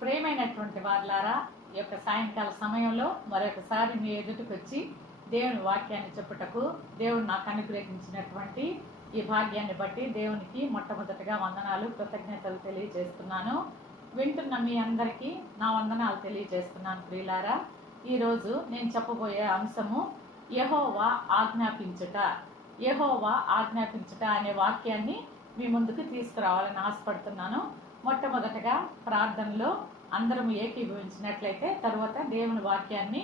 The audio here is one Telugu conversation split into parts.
ప్రియమైనటువంటి వారులారా, ఈ యొక్క సాయంకాల సమయంలో మరొకసారి మీ ఎదుటికి వచ్చి దేవుని వాక్యాన్ని చెప్పుటకు దేవుడు నాకు అనుగ్రహించినటువంటి ఈ భాగ్యాన్ని బట్టి దేవునికి మొట్టమొదటిగా వందనాలు, కృతజ్ఞతలు తెలియజేస్తున్నాను. వింటున్న మీ అందరికీ నా వందనాలు తెలియజేస్తున్నాను. ప్రియులారా, ఈరోజు నేను చెప్పబోయే అంశము యెహోవా ఆజ్ఞాపించుట. యెహోవా ఆజ్ఞాపించుట అనే వాక్యాన్ని మీ ముందుకు తీసుకురావాలని ఆశపడుతున్నాను. మొట్టమొదటగా ప్రార్థనలో అందరము ఏకీభవించినట్లయితే తర్వాత దేవుని వాక్యాన్ని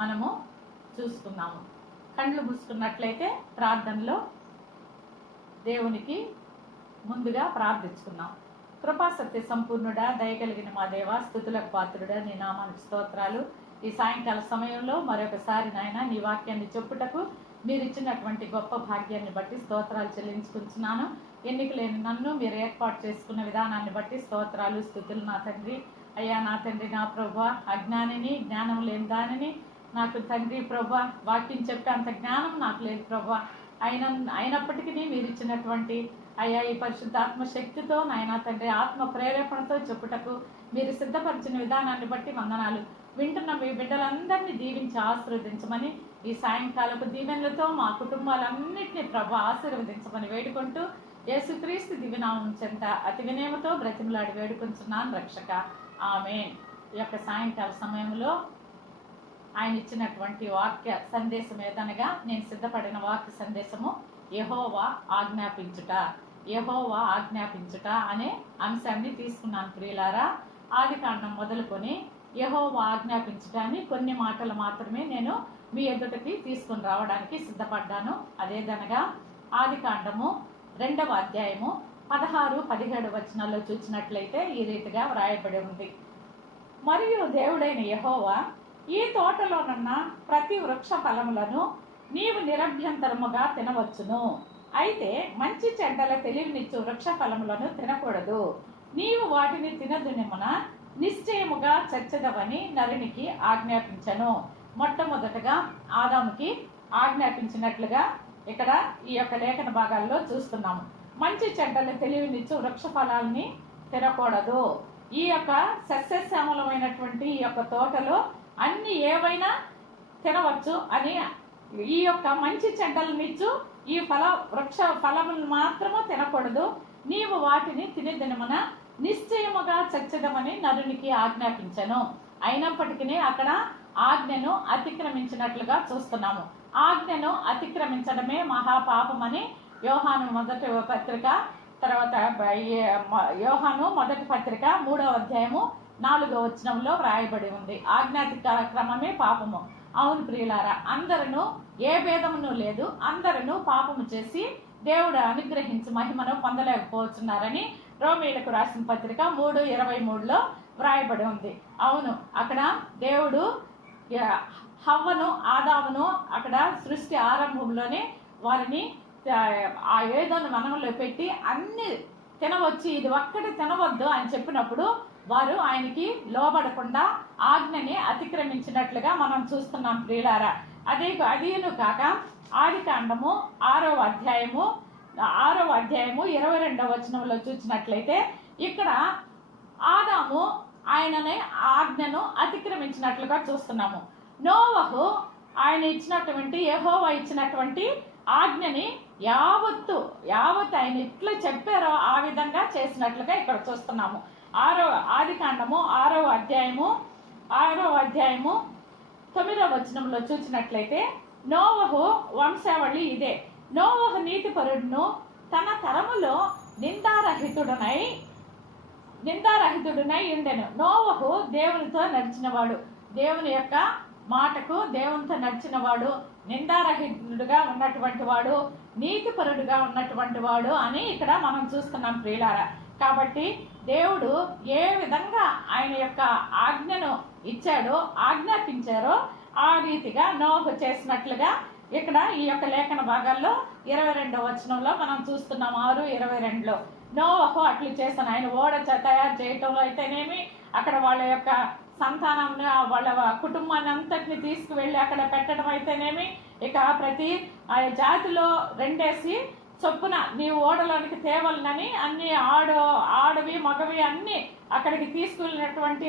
మనము చూసుకున్నాము. కళ్ళు మూసుకున్నట్లయితే ప్రార్థనలో దేవునికి ముందుగా ప్రార్థించుకున్నాం. కృపా సత్య సంపూర్ణుడా, దయగలిగిన మా దేవ, స్తుతులకు పాత్రుడా, నీ నామానికి స్తోత్రాలు. ఈ సాయంకాల సమయంలో మరొకసారి నాయన నీ వాక్యాన్ని చెప్పుటకు మీరు ఇచ్చినటువంటి గొప్ప భాగ్యాన్ని బట్టి స్తోత్రాలు చెల్లించుకుంటున్నాను. ఎన్నిక లేని నన్ను మీరు ఏర్పాటు చేసుకున్న విధానాన్ని బట్టి స్తోత్రాలు, స్తుతులు నా తండ్రి. అయ్యా నా తండ్రి, నా ప్రభా, అజ్ఞానిని, జ్ఞానం లేని దానిని నాకు తండ్రి ప్రభా, వాక్యం చెప్పే అంత జ్ఞానం నాకు లేదు ప్రభా. అయినప్పటికీ మీరు ఇచ్చినటువంటి అయ్యా ఈ పరిశుద్ధాత్మ శక్తితో నాయన తండ్రి ఆత్మ ప్రేరేపణతో చెప్పుటకు మీరు సిద్ధపరిచిన విధానాన్ని బట్టి వందనాలు. వింటున్న మీ బిడ్డలందరినీ దీవించి ఆశీర్వదించమని, ఈ సాయంకాలపు దీవెనలతో మా కుటుంబాలన్నింటినీ ప్రభా ఆశీర్వదించమని వేడుకుంటూ యేసుక్రీస్తు దివ్యనామం చెంత అతి వినయమతో బ్రతిమలాడి వేడుకుంటున్నాను రక్షక. ఆమేన్. ఈ యొక్క సాయంకాల సమయంలో ఆయన ఇచ్చినటువంటి వాక్య సందేశం ఏదనగా, నేను సిద్ధపడిన వాక్య సందేశము యెహోవా ఆజ్ఞాపించుట. యెహోవా ఆజ్ఞాపించుట అనే అంశాన్ని తీసుకున్నాను. ప్రియులారా, ఆదికాండం మొదలుకొని యెహోవా ఆజ్ఞాపించుట అని కొన్ని మాటలు మాత్రమే నేను మీ ఎదుటికి తీసుకుని రావడానికి సిద్ధపడ్డాను. అదేదనగా ఆదికాండము 2వ అధ్యాయము 16-17 వచనాల్లో చూసినట్లయితే ఈ రీతిగా వ్రాయబడి ఉంది. మరియు దేవుడైన యెహోవా, ఈ తోటలోనున్న ప్రతి వృక్ష ఫలములను నీవు నిరభ్యంతరముగా తినవచ్చును, అయితే మంచి చెడ్డల తెలివినిచ్చు వృక్ష ఫలములను తినకూడదు. నీవు వాటిని తినదునిమున నిశ్చయముగా చచ్చదవని నరునికి ఆజ్ఞాపించను. మొట్టమొదటగా ఆదాముకి ఆజ్ఞాపించినట్లుగా ఇక్కడ ఈ యొక్క లేఖన భాగాల్లో చూస్తున్నాము. మంచి చెడ్డల తెలివినిచ్చు వృక్ష ఫలాల్ని తినకూడదు. ఈ యొక్క సస్యశ్యామలమైనటువంటి ఈ యొక్క తోటలో అన్ని ఏవైనా తినవచ్చు అని, ఈ యొక్క మంచి చెడ్డలనిచ్చు ఈ వృక్ష ఫలములను మాత్రము తినకూడదు. నీవు వాటిని తినదినమున నిశ్చయముగా చచ్చదమని నరునికి ఆజ్ఞాపించను. అయినప్పటికీ అక్కడ ఆజ్ఞను అతిక్రమించినట్లుగా చూస్తున్నాము. ఆజ్ఞను అతిక్రమించడమే మహాపాపమని యోహాను మొదటి పత్రిక, తర్వాత యోహాను మొదటి పత్రిక 3వ అధ్యాయము 4వ వచనంలో వ్రాయబడి ఉంది. ఆజ్ఞాతిక్రమమే పాపము. అవును ప్రియులారా, అందరూ ఏ భేదమును లేదు, అందరూ పాపము చేసి దేవుడు అనుగ్రహించి మహిమను పొందలేకపోతున్నారని రోమీయులకు రాసిన పత్రిక 3:23లో వ్రాయబడి ఉంది. అవును, అక్కడ దేవుడు హవ్వను, ఆదామును అక్కడ సృష్టి ఆరంభంలోనే వారిని ఆ ఏదోను వనంలో పెట్టి అన్ని తినవచ్చు, ఇది ఒక్కటి తినవద్దు అని చెప్పినప్పుడు వారు ఆయనకి లోబడకుండా ఆజ్ఞని అతిక్రమించినట్లుగా మనం చూస్తున్నాం ప్రియులారా. అదీను కాక ఆదికాండము 6వ అధ్యాయము 22వ వచనంలో చూసినట్లయితే ఇక్కడ ఆదాము ఆయననే ఆజ్ఞను అతిక్రమించినట్లుగా చూస్తున్నాము. నోవహు ఆయన ఇచ్చినటువంటి యెహోవా ఇచ్చినటువంటి ఆజ్ఞని యావత్తు ఆయన ఇట్లా చెప్పారో ఆ విధంగా చేసినట్లుగా ఇక్కడ చూస్తున్నాము. ఆదికాండము 6వ అధ్యాయము 9వ వచనంలో చూసినట్లయితే నోవహు వంశావళి ఇదే. నోవహు నీతిపరుడును తన తరములో నిందారహితుడునై ఉండెను. నోవహు దేవునితో నడిచినవాడు, దేవుని యొక్క మాటకు దేవునితో నడిచినవాడు, నిందారహితుడుగా ఉన్నటువంటి వాడు, నీతిపరుడుగా ఉన్నటువంటి వాడు అని ఇక్కడ మనం చూస్తున్నాం ప్రియులారా. కాబట్టి దేవుడు ఏ విధంగా ఆయన యొక్క ఆజ్ఞను ఇచ్చాడో, ఆజ్ఞాపించారో ఆ రీతిగా నోవహు చేసినట్లుగా ఇక్కడ ఈ యొక్క లేఖన భాగాల్లో 22వ వచనంలో మనం చూస్తున్నాం. 6:22లో నోవహు అట్లు చేస్తాను. ఆయన ఓడ తయారు చేయటంలో అయితేనేమి, అక్కడ వాళ్ళ యొక్క సంతానాన్ని, వాళ్ళ కుటుంబాన్ని అంతటిని తీసుకువెళ్ళి అక్కడ పెట్టడం అయితేనేమి, ఇక ప్రతి జాతిలో రెండేసి చొప్పున నీ ఓడలోనికి తేవలనని అన్ని ఆడవి మగవి అన్ని అక్కడికి తీసుకెళ్ళినటువంటి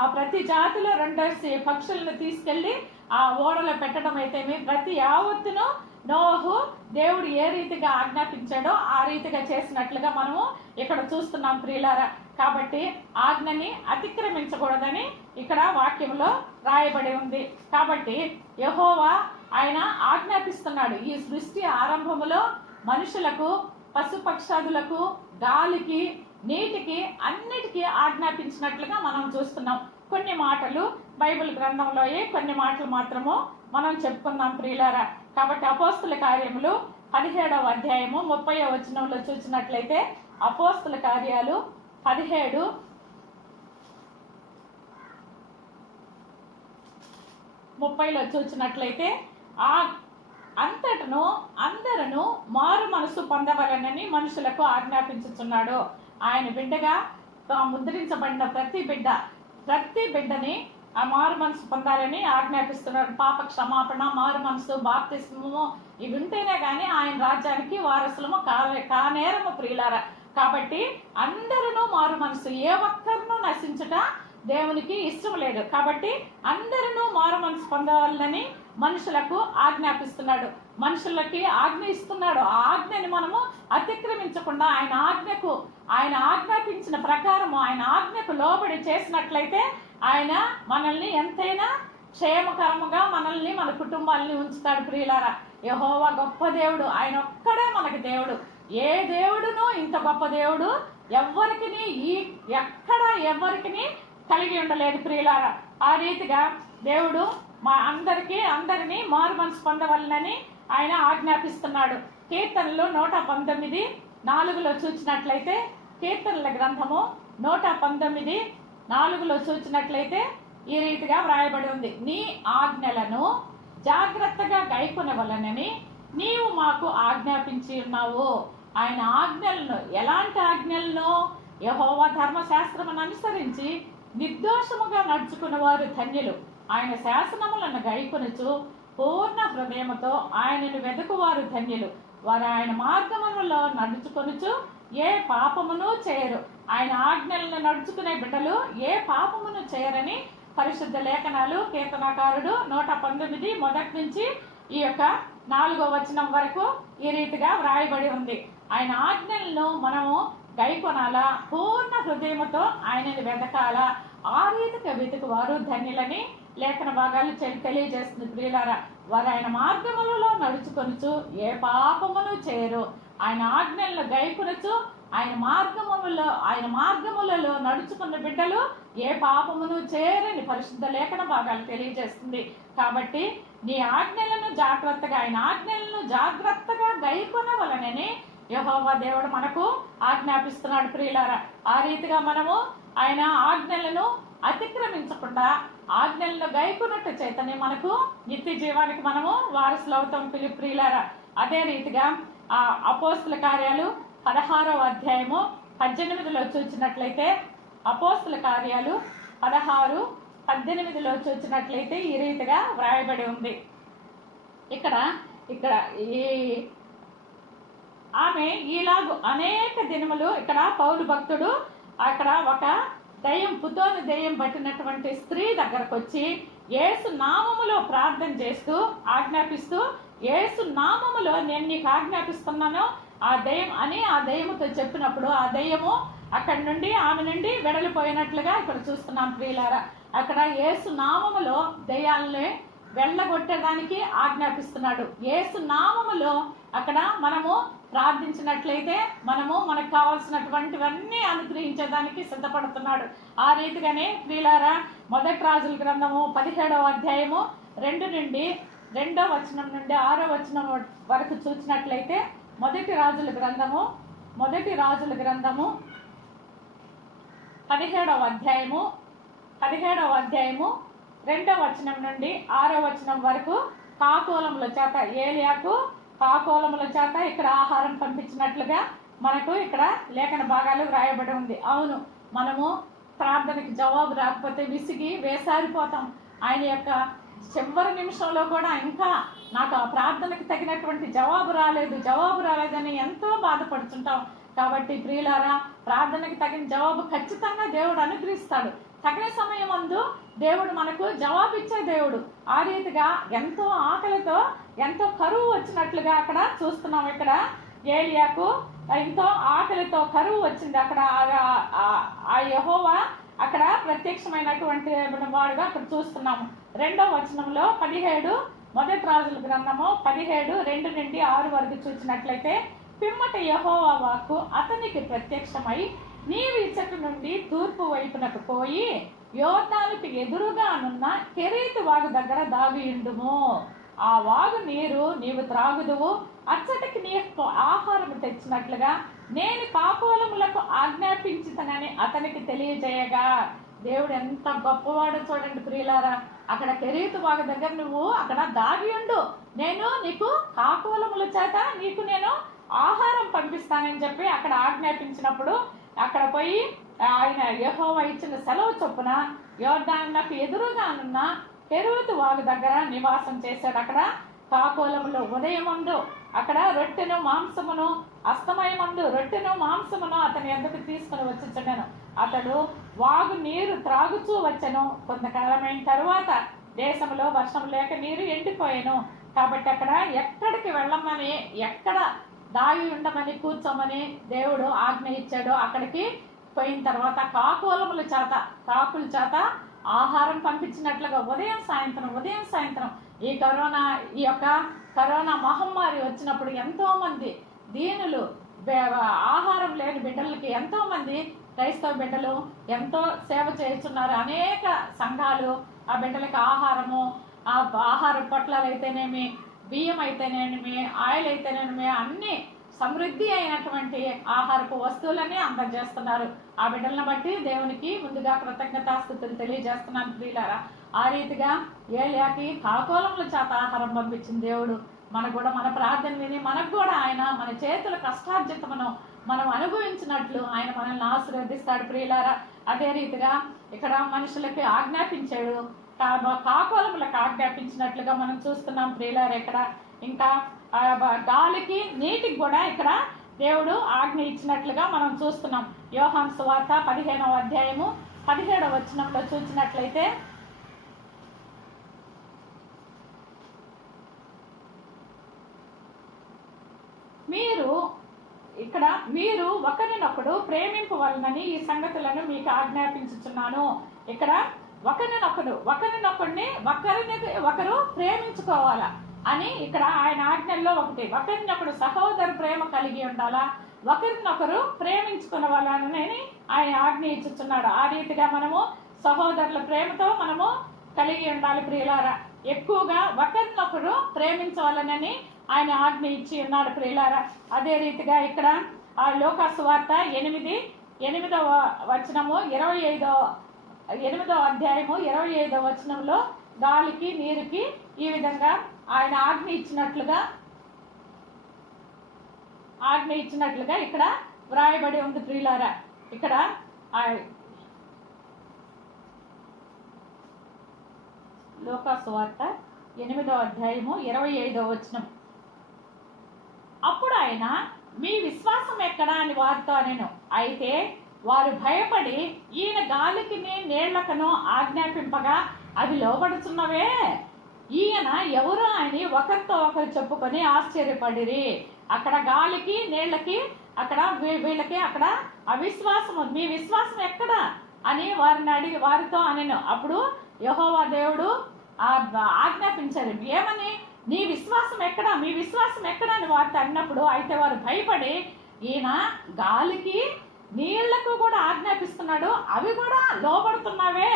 ఆ ప్రతి జాతిలో 2 పక్షులను తీసుకెళ్లి ఆ ఓడలో పెట్టడం అయితేమి ప్రతి యావత్తును నోహు దేవుడు ఏ రీతిగా ఆజ్ఞాపించాడో ఆ రీతిగా చేసినట్లుగా మనము ఇక్కడ చూస్తున్నాం ప్రియులారా. కాబట్టి ఆజ్ఞని అతిక్రమించకూడదని ఇక్కడ వాక్యంలో రాయబడి ఉంది. కాబట్టి యెహోవా ఆయన ఆజ్ఞాపిస్తున్నాడు. ఈ సృష్టి ఆరంభములో మనుషులకు, పశుపక్షాదులకు, గాలికి, నీటికి అన్నిటికీ ఆజ్ఞాపించినట్లుగా మనం చూస్తున్నాం. కొన్ని మాటలు బైబిల్ గ్రంథంలోయే, కొన్ని మాటలు మాత్రము మనం చెప్పుకుందాం ప్రియులారా. కాబట్టి అపోస్తుల కార్యములు 17వ అధ్యాయము 30వ వచనంలో చూసినట్లయితే, అపోస్తుల కార్యాలు 17:30లో చూసినట్లయితే, ఆ అంతటను అందరూ మారు మనసు పొందవలనని మనుషులకు ఆజ్ఞాపించుచున్నాడు. ఆయన బిడ్డగా ముద్రించబడిన ప్రతి బిడ్డని ఆ మారు మనసు పొందాలని ఆజ్ఞాపిస్తున్నాడు. పాప క్షమాపణ, మారు మనసు, బాప్తిస్మము ఇవి ఉంటేనే కానీ ఆయన రాజ్యానికి వారసులము కానేరము ప్రియులారా. కాబట్టి అందరూ మారు మనసు, ఏ ఒక్కరినూ నశించుట దేవునికి ఇష్టం లేదు. కాబట్టి అందరూ మారు మనసు పొందవాలని మనుషులకు ఆజ్ఞాపిస్తున్నాడు, మనుషులకి ఆజ్ఞ ఇస్తున్నాడు. ఆ ఆజ్ఞని మనము అతిక్రమించకుండా ఆయన ఆజ్ఞాపించిన ప్రకారము ఆయన ఆజ్ఞకు లోబడి చేసినట్లయితే ఆయన మనల్ని ఎంతైనా క్షేమకరముగా మనల్ని, మన కుటుంబాలని ఉంచుతాడు ప్రియులారా. యెహోవా గొప్ప దేవుడు, ఆయన ఒక్కడే మనకి దేవుడు. ఏ దేవుడును ఇంత గొప్ప దేవుడు ఎవరికి కలిగి ఉండలేదు ప్రియులారా. ఆ రీతిగా దేవుడు అందరినీ మారు మనసు పొందవలనని ఆయన ఆజ్ఞాపిస్తున్నాడు. కీర్తనలు 119:4లో చూసినట్లయితే, కీర్తనల గ్రంథము 119:4లో చూసినట్లయితే ఈ రీతిగా వ్రాయబడి ఉంది. నీ ఆజ్ఞలను జాగ్రత్తగా గైకొనవలనని నీవు మాకు ఆజ్ఞాపించి ఉన్నావు. ఆయన ఆజ్ఞలను, ఎలాంటి ఆజ్ఞలను? యెహోవా ధర్మశాస్త్రమును అనుసరించి నిర్దోషముగా నడుచుకున్న వారు ధన్యులు. ఆయన శాసనములను గైకొనుచు పూర్ణ హృదయముతో ఆయనను వెదకువారు ధన్యులు. వారు ఆయన మార్గములలో నడుచుకొనుచు ఏ పాపమును చేయరు. ఆయన ఆజ్ఞలను నడుచుకునే బిడ్డలు ఏ పాపమును చేయరని పరిశుద్ధ లేఖనాలు, కీర్తనకారుడు 119 మొదటి నుంచి ఈ యొక్క 4వ వచనం వరకు ఈ రీతిగా వ్రాయబడి ఉంది. ఆయన ఆజ్ఞలను మనము గైకొనాలా, పూర్ణ హృదయముతో ఆయనని వెదకాలా. ఆ రీతిగా వెతుకువారు ధన్యులని లేఖన భాగాలు తెలియజేస్తుంది ప్రియులారా. వారు ఆయన మార్గములలో నడుచుకొనుచు ఏ పాపమును చేయరు. ఆయన ఆజ్ఞలను గైకొనుచు ఆయన మార్గములలో నడుచుకున్న బిడ్డలు ఏ పాపమును చేయరని పరిశుద్ధ లేఖన భాగాలు తెలియజేస్తుంది. కాబట్టి నీ ఆయన ఆజ్ఞలను జాగ్రత్తగా గైకొనవలనని యెహోవా దేవుడు మనకు ఆజ్ఞాపిస్తున్నాడు ప్రియులారా. ఆ రీతిగా మనము ఆయన ఆజ్ఞలను అతిక్రమించకుండా ఆజ్ఞలను గైకొనుట చేతనే మనకు నిత్య జీవానికి మనము వారసులు అవుతాం ప్రియులారా. అదే రీతిగా ఆ అపోస్తుల కార్యాలు 16వ అధ్యాయము 18లో చూసినట్లయితే, అపోస్తుల కార్యాలు 16:18లో చూసినట్లయితే ఈ రీతిగా వ్రాయబడి ఉంది. ఇక్కడ ఈ ఆమె ఈలాగు అనేక దినములు, ఇక్కడ పౌలు భక్తుడు అక్కడ ఒక పుతోను దెయ్యం పట్టినటువంటి స్త్రీ దగ్గరకు వచ్చి యేసు నామములో ప్రార్థన చేస్తూ ఆజ్ఞాపిస్తూ, యేసు నామములో నేను నీకు ఆజ్ఞాపిస్తున్నాను ఆ దెయ్యముతో చెప్పినప్పుడు ఆ దెయ్యము అక్కడి నుండి ఆమె నుండి వెడలిపోయినట్లుగా ఇక్కడ చూస్తున్నాం ప్రియులారా. అక్కడ యేసు నామములో దెయ్యాలని వెళ్ళగొట్టడానికి ఆజ్ఞాపిస్తున్నాడు. యేసు నామములో అక్కడ మనము ప్రార్థించినట్లయితే మనకు కావాల్సినటువంటివన్నీ అనుగ్రహించడానికి సిద్ధపడుతున్నాడు. ఆ రీతిగానే ప్రియులారా, మొదటి రాజుల గ్రంథము 17వ అధ్యాయము 2వ వచనం నుండి 6వ వచనం వరకు చూసినట్లయితే, మొదటి రాజుల గ్రంథము 17వ అధ్యాయము 2వ వచనం నుండి 6వ వచనం వరకు కాకోలముల చేత, ఏలియాకు కాకోలముల చేత ఇక్కడ ఆహారం పంపించినట్లుగా మనకు ఇక్కడ లేఖన భాగాలు వ్రాయబడి ఉంది. అవును, మనము ప్రార్థనకి జవాబు రాకపోతే విసిగి వేసారిపోతాం. ఆయన యొక్క చివరి నిమిషంలో కూడా ఇంకా నాకు ఆ ప్రార్థనకి తగినటువంటి జవాబు రాలేదని ఎంతో బాధపడుతుంటాం. కాబట్టి ప్రియులారా, ప్రార్థనకి తగిన జవాబు ఖచ్చితంగా దేవుడు అనుగ్రహిస్తాడు. తగిన సమయం అందు దేవుడు మనకు జవాబిచ్చే దేవుడు. ఆ రీతిగా ఎంతో ఆకలితో ఎంతో కరువు వచ్చినట్లుగా అక్కడ చూస్తున్నాం. ఇక్కడ ఏలియాకు ఎంతో ఆకలితో కరువు వచ్చింది. అక్కడ ఆ యెహోవా అక్కడ ప్రత్యక్షమైనటువంటి వాడుగా అక్కడ చూస్తున్నాము. 2వ వచనంలో 17 మొదటి రాజుల గ్రంథము 17:2-6 వరకు చూసినట్లయితే, పిమ్మట యెహోవా వాక్కు అతనికి ప్రత్యక్షమై, నీవు ఇచ్చటి నుండి తూర్పు వైపునకు పోయి యోర్దానుకు ఎదురుగానున్న కెరీతు వాగు దగ్గర దాగియుండుము. ఆ వాగు నీరు నీవు త్రాగుదువు. అచ్చటికి నీకు ఆహారం తెచ్చినట్లుగా నేను కాకోలములకు ఆజ్ఞాపించుతానని అతనికి తెలియజేయగా. దేవుడు ఎంత గొప్పవాడో చూడండి ప్రియులారా. అక్కడ కెరీతు వాగు దగ్గర నువ్వు అక్కడ దాగియుండు, నేను నీకు కాకోలముల చేత నీకు నేను ఆహారం పంపిస్తానని చెప్పి అక్కడ ఆజ్ఞాపించినప్పుడు అక్కడ పోయి ఆయన యెహోవా ఇచ్చిన సెలవు చొప్పున యోర్దానుకు ఎదురుగానున్న కెరీతు వాగు దగ్గర నివాసం చేశాడు. అక్కడ కాకోలములో ఉదయమందు అక్కడ రొట్టెను మాంసమును, అస్తమయమందు రొట్టెను మాంసమును అతని ఎందుకు తీసుకుని వచ్చుచుండెను. అతడు వాగు నీరు త్రాగుచూ వచ్చెను. కొంతకాలమైన తరువాత దేశంలో వర్షం లేక నీరు ఎండిపోయాను. కాబట్టి అక్కడ ఎక్కడికి వెళ్ళమని, ఎక్కడ దాగి ఉండమని, కూర్చోమని దేవుడు ఆజ్ఞ ఇచ్చాడు. అక్కడికి పోయిన తర్వాత కాకుల చేత ఆహారం పంపించినట్లుగా ఉదయం సాయంత్రం ఈ యొక్క కరోనా మహమ్మారి వచ్చినప్పుడు ఎంతో మంది దీనులు, ఆహారం లేని బిడ్డలకి ఎంతో మంది క్రైస్తవ బిడ్డలు ఎంతో సేవ చేస్తున్నారు. అనేక సంఘాలు ఆ బిడ్డలకి ఆహార పొట్లాలు అయితేనేమి, బియ్యం అయితేనేమి, ఆయిల్ అయితేనేమి, అన్ని సమృద్ధి అయినటువంటి ఆహారపు వస్తువులని అందజేస్తున్నారు. ఆ బిడ్డలను బట్టి దేవునికి ముందుగా కృతజ్ఞతాస్తుతులు తెలియజేస్తున్నాను ప్రియులారా. ఆ రీతిగా ఏలియాకి కాకోలముల చేత ఆహారం పంపించిన దేవుడు మనకు కూడా మన ప్రార్థన విని మనకు కూడా ఆయన మన చేతుల కష్టార్జితమును మనం అనుభవించినట్లు ఆయన మనల్ని ఆశీర్వదిస్తాడు ప్రియులారా. అదే రీతిగా ఇక్కడ మనుషులకి ఆజ్ఞాపించాడు, కాకోలములకు ఆజ్ఞాపించినట్లుగా మనం చూస్తున్నాం ప్రియులారా. ఇక్కడ ఇంకా గాలికి నీటికి కూడా ఇక్కడ దేవుడు ఆజ్ఞ ఇచ్చినట్లుగా మనం చూస్తున్నాం. యోహాను సువార్త 15వ అధ్యాయము 17వ వచనంలో చూసినట్లయితే, మీరు ఒకరినొకడు ప్రేమింపవలనని ఈ సంగతులను మీకు ఆజ్ఞాపించుచున్నాను. ఇక్కడ ఒకరిని ఒకరు ప్రేమించుకోవాలా అని ఇక్కడ ఆయన ఆజ్ఞల్లో ఒకరినొకడు సహోదర ప్రేమ కలిగి ఉండాలా, ఒకరినొకరు ప్రేమించుకునవాలని ఆయన ఆజ్ఞ ఇచ్చుచున్నాడు. ఆ రీతిగా మనము సహోదరుల ప్రేమతో మనము కలిగి ఉండాలి ప్రియులారా. ఎక్కువగా ఒకరినొకరు ప్రేమించవాలని ఆయన ఆజ్ఞ ఇచ్చి ఉన్నాడు ప్రియులారా. అదే రీతిగా ఇక్కడ ఆ లూకా సువార్త 8వ వచనము 8వ అధ్యాయము 25వ వచనంలో గాలికి నీరుకి ఈ విధంగా ఆయన ఆజ్ఞ ఇచ్చినట్లుగా ఇక్కడ వ్రాయబడి ఉంది ప్రియులారా. ఇక్కడ లూకా సువార్త 8వ అధ్యాయము 25వ వచనం, అప్పుడు ఆయన మీ విశ్వాసం ఎక్కడా అని వారితో అనెను. అయితే వారు భయపడి ఈయన గాలికి నీళ్లకను ఆజ్ఞాపింపగా అవి లోబడుచున్నవే, ఈయన ఎవరు అని ఒకరితో ఒకరు చెప్పుకొని ఆశ్చర్యపడిరి. అక్కడ గాలికి నీళ్లకి అక్కడ వీళ్ళకి అక్కడ అవిశ్వాసము, మీ విశ్వాసం ఎక్కడా అని వారితో అనెను. అప్పుడు యెహోవా దేవుడు ఆజ్ఞాపించారు, ఏమని, నీ విశ్వాసం ఎక్కడా, మీ విశ్వాసం ఎక్కడా అని వారితో అన్నప్పుడు, అయితే వారు భయపడి ఈయన గాలికి నీళ్లకు కూడా ఆజ్ఞాపిస్తున్నాడు, అవి కూడా లోబడుతున్నావే,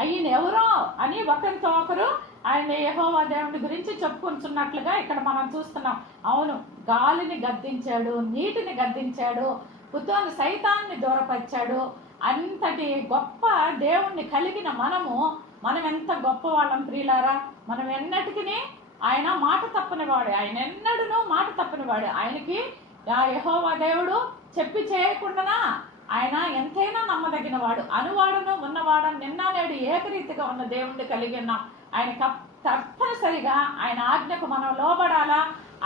ఆయన ఎవరో అని ఒకరితో ఒకరు ఆయన యెహోవా దేవుని గురించి చెప్పుకుంటున్నట్లుగా ఇక్కడ మనం చూస్తున్నాం. అవును, గాలిని గద్దించాడు, నీటిని గద్దించాడు, పుతోను సైతాన్ని దూరపరిచాడు. అంతటి గొప్ప దేవుణ్ణి కలిగిన మనం ఎంత గొప్ప వాళ్ళం ప్రియులారా. మనం ఎన్నటికి ఆయన మాట తప్పనివాడు, ఆయన ఎన్నడూ మాట తప్పనివాడు. ఆయనకి యెహోవా దేవుడు చెప్పి చేయకుండా ఆయన ఎంతైనా నమ్మదగిన వాడు, అనువాడును ఉన్నవాడని నిన్న నేడు ఏకరీతిగా ఉన్న దేవుణ్ణి కలిగి ఉన్నాం. ఆయన తప్పనిసరిగా ఆయన ఆజ్ఞకు మనం లోబడాలా,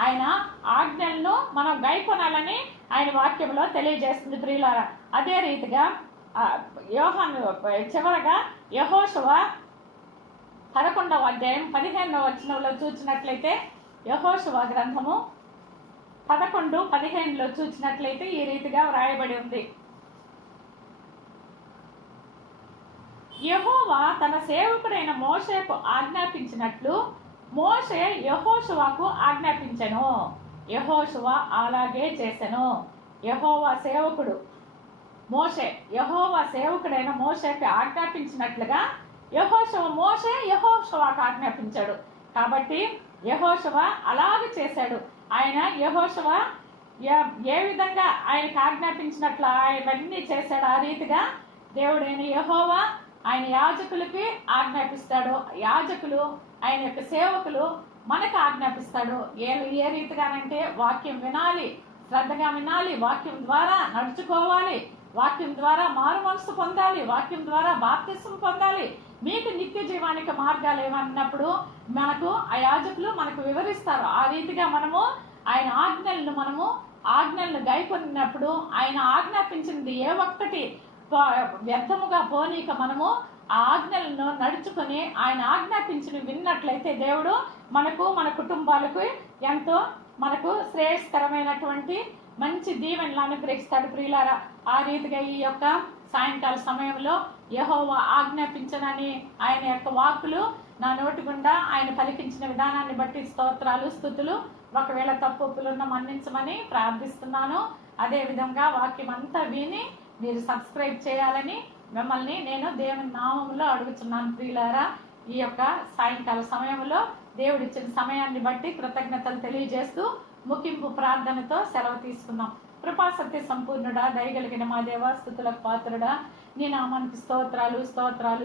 ఆయన ఆజ్ఞలను మనం గైకొనాలని ఆయన వాక్యంలో తెలియజేస్తుంది ప్రియులారా. అదే రీతిగా యోహాను చివరగా యెహోషువ 11వ అధ్యాయం 15వ వచనంలో చూసినట్లయితే, యెహోషువ గ్రంథము 11:15లో చూసినట్లయితే ఈ రీతిగా వ్రాయబడి ఉంది. యెహోవా తన సేవకుడైన మోషేకు ఆజ్ఞాపించినట్లు మోషే యెహోషువకు ఆజ్ఞాపించెను. యెహోషువ అలాగే చేసెను. యెహోవా సేవకుడు మోషే, యెహోవా సేవకుడైన మోషేకి ఆజ్ఞాపించినట్లుగా మోషే యెహోషువకు ఆజ్ఞాపించాడు. కాబట్టి యెహోషువ అలాగే చేశాడు. ఆయన యెహోషువ ఏ విధంగా ఆయనకు ఆజ్ఞాపించినట్లు ఆయనన్నీ చేశాడు. ఆ రీతిగా దేవుడైన యెహోవా ఆయన యాజకులకి ఆజ్ఞాపిస్తాడు. యాజకులు ఆయన యొక్క సేవకులు మనకు ఆజ్ఞాపిస్తాడు. ఏ రీతిగానంటే వాక్యం వినాలి, శ్రద్ధగా వినాలి, వాక్యం ద్వారా నడుచుకోవాలి, వాక్యం ద్వారా మారు మనసు పొందాలి, వాక్యం ద్వారా బాప్తిస్మం పొందాలి, మీకు నిత్య జీవానికి మార్గాలు ఏమన్నప్పుడు మనకు ఆ యాజకులు మనకు వివరిస్తారు. ఆ రీతిగా మనము ఆయన ఆజ్ఞలను గైకొన్నప్పుడు ఆయన ఆజ్ఞాపించింది ఏ ఒక్కటి వ్యర్థముగా పోనీక మనము ఆ ఆజ్ఞలను నడుచుకొని ఆయన ఆజ్ఞాపించిన విన్నట్లయితే దేవుడు మన కుటుంబాలకు ఎంతో మనకు శ్రేయస్కరమైనటువంటి మంచి దీవెనలు అనుగ్రహిస్తాడు ప్రియులారా. ఆ రీతిగా ఈ యొక్క సాయంకాల సమయంలో యెహోవా ఆజ్ఞాపించనని ఆయన యొక్క వాక్కులు నా నోటి గుండా ఆయన పలికించిన విధానాన్ని బట్టి స్తోత్రాలు, స్తుతులు. ఒకవేళ తప్పులున్న మన్నించమని ప్రార్థిస్తున్నాను. అదేవిధంగా వాక్యం అంతా విని మీరు సబ్స్క్రైబ్ చేయాలని మిమ్మల్ని నేను దేవుని నామంలో అడుగుతున్నాను ప్రియులారా. ఈ యొక్క సాయంకాల సమయంలో దేవుడిచ్చిన సమయాన్ని బట్టి కృతజ్ఞతలు తెలియజేస్తూ ముగింపు ప్రార్థనతో సెలవు తీసుకుందాం. కృపాసత్య సంపూర్ణుడా, దయగలిగిన మా దేవా, స్తుతులకు పాత్రుడా, నీ నామానికి స్తోత్రాలు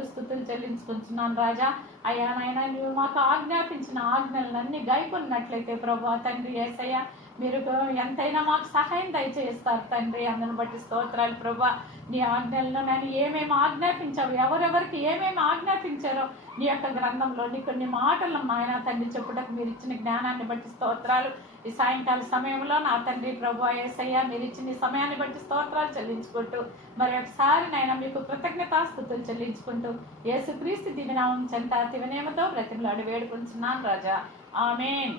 స్తుతులు చెల్లించుకుంటున్నాను రాజా. అయ్యా నాయన, నువ్వు మాకు ఆజ్ఞాపించిన ఆజ్ఞలన్నీ గైకొన్నట్లయితే ప్రభు తండ్రి యేసయ్య, మీరు ఎంతైనా మాకు సహాయం దయచేస్తారు తండ్రి. అందుని బట్టి స్తోత్రాలు ప్రభు. నీ ఆజ్ఞలను నేను ఏమేమి ఆజ్ఞాపించావు, ఎవరెవరికి ఏమేమి ఆజ్ఞాపించారో నీ యొక్క గ్రంథంలో నీ కొన్ని మాటలను నాయన తండ్రి చెప్పుటకు మీరు ఇచ్చిన జ్ఞానాన్ని బట్టి స్తోత్రాలు. ఈ సాయంకాల సమయంలో నా తండ్రి ప్రభు యేసయ్య, మీరు ఇచ్చిన సమయాన్ని బట్టి స్తోత్రాలు చెల్లించుకుంటూ మరి ఒకసారి నాయన మీకు కృతజ్ఞతాస్తుతులు చెల్లించుకుంటూ యేసుక్రీస్తు దివ్యనామం చెంత తివనేమతో బ్రతిమలాడి వేడుకుంటున్నాను రాజా. ఆమేన్.